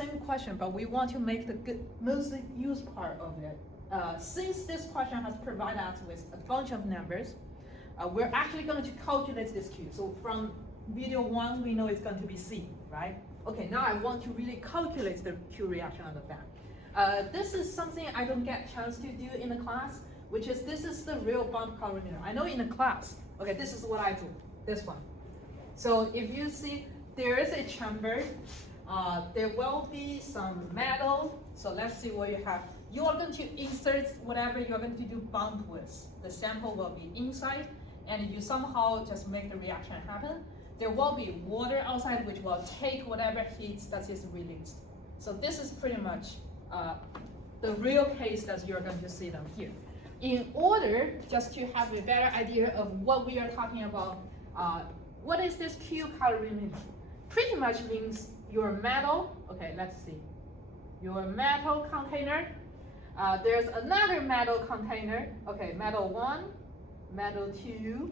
same question, but we want to make the most used part of it. Since this question has provided us with a bunch of numbers, we're actually going to calculate this Q. So from video 1, we know it's going to be C, right? Okay, now I want to really calculate the Q reaction out of that. This is something I don't get a chance to do in the class, which is this is the real bump calorimeter. I know in the class, okay, this is what I do, this one. So if you see there is a chamber, there will be some metal. So let's see what you have. You are going to insert whatever you're going to do bump with. The sample will be inside, and you somehow just make the reaction happen. There will be water outside, which will take whatever heat that is released. So this is pretty much the real case that you're going to see them here. In order just to have a better idea of what we are talking about, what is this Q calorimeter? Pretty much means your metal, okay, let's see. Your metal container, there's another metal container, okay, metal 1, metal 2.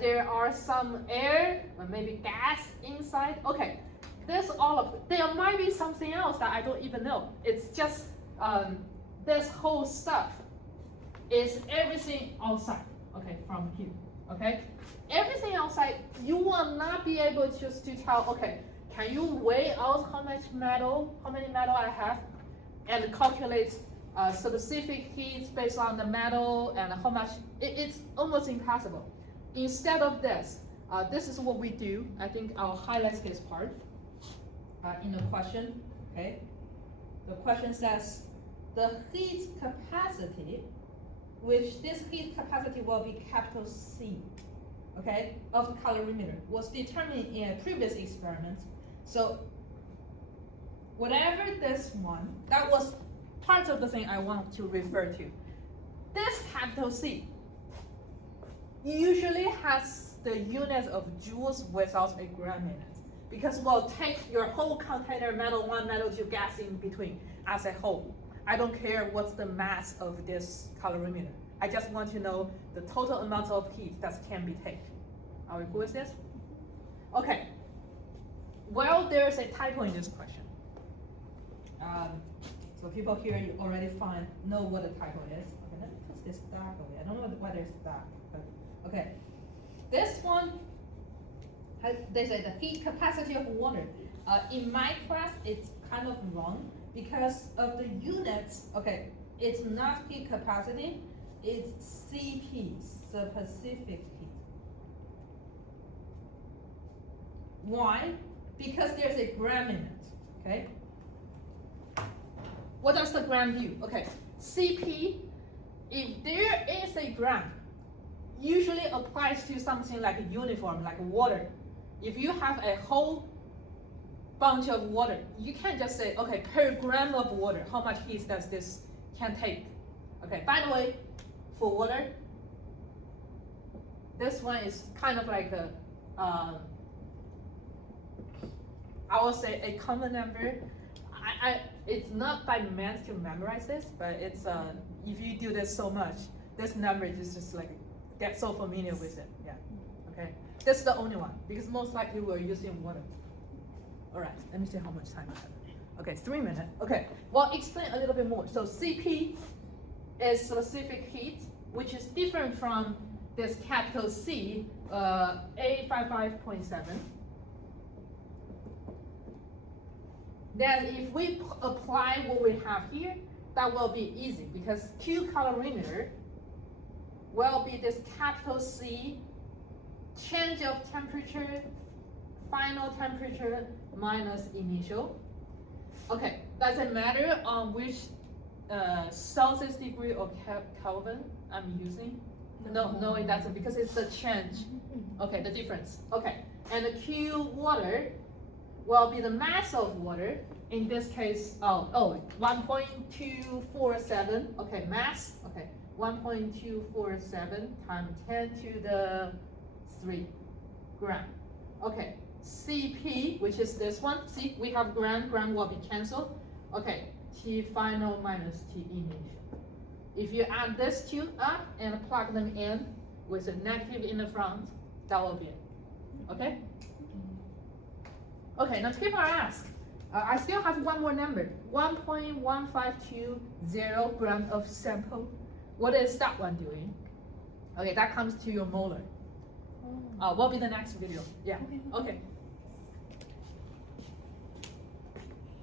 There are some air, maybe gas inside. Okay, this all of it. There might be something else that I don't even know. It's just this whole stuff is everything outside, okay, from here, okay? Everything outside, you will not be able just to tell, okay, can you weigh out how many metal I have, and calculate specific heats based on the metal and how much, it's almost impossible. Instead of this, this is what we do. I think I'll highlight this part in the question, okay? The question says, the heat capacity, which this heat capacity will be capital C, okay, of the calorimeter, was determined in a previous experiment. So whatever this one, that was part of the thing I want to refer to. This capital C usually has the unit of joules without a gram in it, because we'll take your whole container, metal 1, metal 2, gas in between as a whole. I don't care what's the mass of this calorimeter. I just want to know the total amount of heat that can be taken. Are we cool with this? Okay. Well, there's a typo in this question. So people here, you already know what the typo is. Okay, let me put this dark away. I don't know why there's dark, but okay. This one, they say the heat capacity of water. In my class, it's kind of wrong because of the units. Okay, it's not heat capacity, it's CP, specific heat. Why? Because there's a gram in it, okay? What does the gram do? Okay, CP, if there is a gram, usually applies to something like a uniform, like water. If you have a whole bunch of water, you can't just say, okay, per gram of water, how much heat does this can take? Okay, by the way, for water, this one is kind of like a, I will say a common number. It's not by meant to memorize this, but it's if you do this so much, this number is just like get so familiar with it. Yeah. Okay. This is the only one because most likely we're using water. All right. Let me see how much time I have. Okay, 3 minutes. Okay. Well, explain a little bit more. So CP is specific heat, which is different from this capital C, A55.7. Then if we apply what we have here, that will be easy because Q calorimeter will be this capital C, change of temperature, final temperature minus initial. Okay, does it matter on which Celsius degree or Kelvin I'm using? No, it doesn't because it's the change. Okay, the difference. Okay, and the Q water will be the mass of water. In this case, 1.247. Okay, mass. Okay, 1.247 times 10 to the 3 gram. Okay, CP, which is this one. See, we have gram. Gram will be cancelled. Okay, T final minus T initial. If you add these two up and plug them in with a negative in the front, that will be it. Okay? Okay, now people are asked, I still have one more number, 1.1520 grams of sample. What is that one doing? Okay, that comes to your molar. What will be the next video? Yeah, okay.